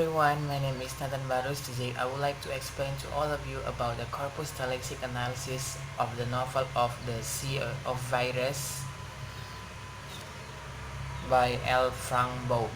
everyone, my name is Nathan Barus. Today I would like to explain to all of you about the corpus stylistic analysis of the novel of the Sea of Fairies by L. Frank Baum.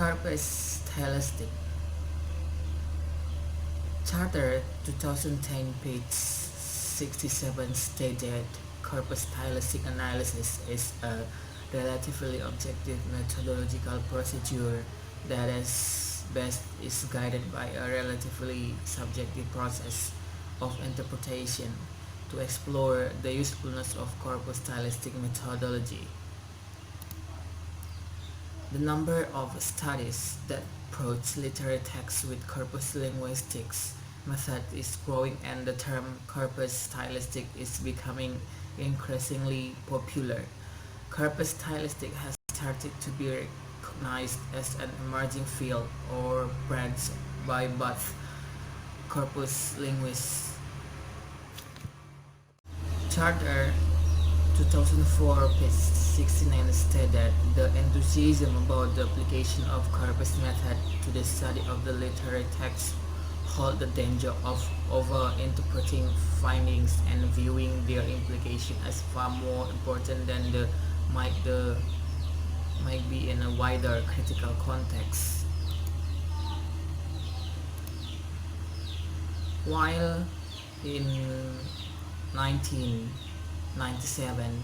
Corpus Stylistic Charter 2010 page 67 stated corpus stylistic analysis is a relatively objective methodological procedure that is best is guided by a relatively subjective process of interpretation to explore the usefulness of corpus stylistic methodology. The number of studies that approach literary texts with corpus linguistics method is growing, and the term corpus stylistic is becoming increasingly popular. Corpus stylistic has started to be recognized as an emerging field or branch by both corpus linguists. Charter 2004 page 69 stated the enthusiasm about the application of corpus method to the study of the literary text hold the danger of over-interpreting findings and viewing their implication as far more important than might be in a wider critical context. While in 1997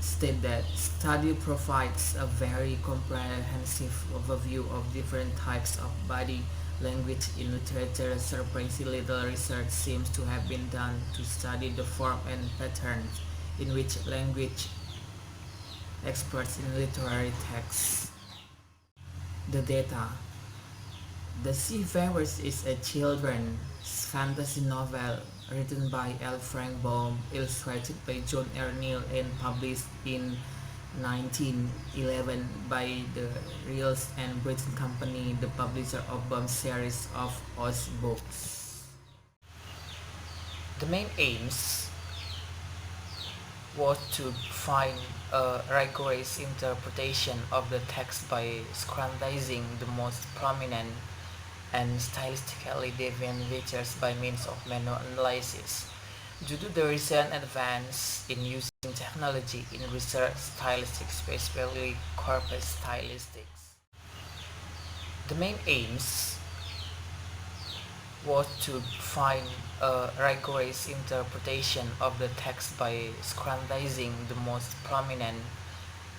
state that study provides a very comprehensive overview of different types of body language in literature, surprisingly little research seems to have been done to study the form and patterns in which language expressed in literary texts. The data. The Fairies is a children's fantasy novel written by L. Frank Baum, illustrated by John R. Neal, and published in 1911 by the Reels and Britton Company, the publisher of Baum's series of Oz books. The main aims was to find a rigorous interpretation of the text by scrutinizing the most prominent and stylistically deviant features by means of manual analysis. Due to the recent advance in using technology in research stylistics, especially corpus stylistics, the main aims was to find a rigorous interpretation of the text by scrutinizing the most prominent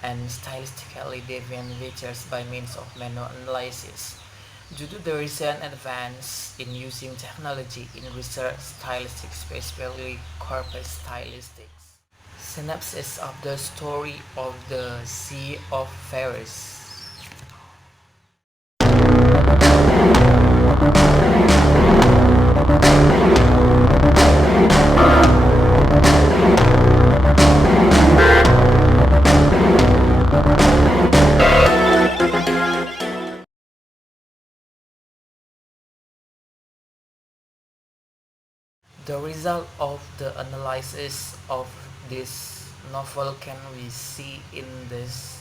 and stylistically deviant features by means of manual analysis. Due to the recent advance in using technology in research stylistics, especially Corpus Stylistics. Synopsis of the story of the Sea of Fairies. The result of the analysis of this novel can we see in this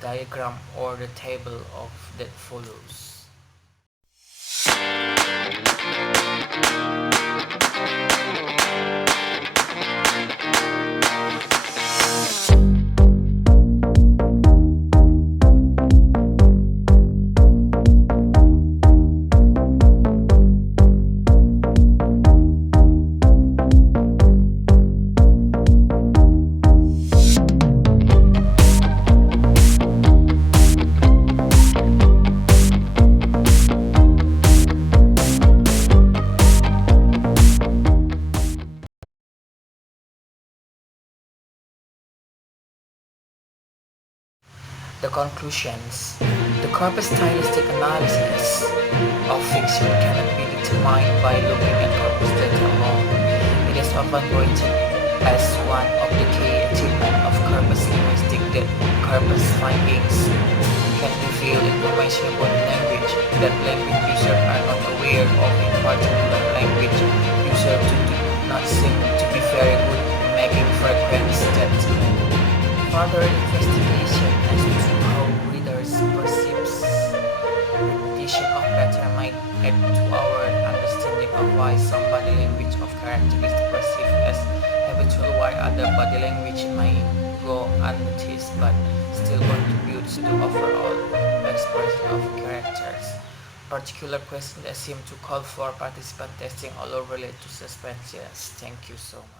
diagram or the table of that follows. The conclusions. The corpus stylistic analysis of fiction cannot be determined by looking at corpus data alone. It is often pointed as one of the key achievements of corpus linguistics that corpus findings can reveal information about language that language users are not aware of. In particular, language users do not seem to be very good in making frequent statements. Further investigation as to how readers perceive repetition of pattern might add to our understanding of why some body language of character is perceived as habitual while other body language may go unnoticed but still contributes to the overall expression of characters. Particular questions that seem to call for participant testing all relate to suspensions. Thank you so much.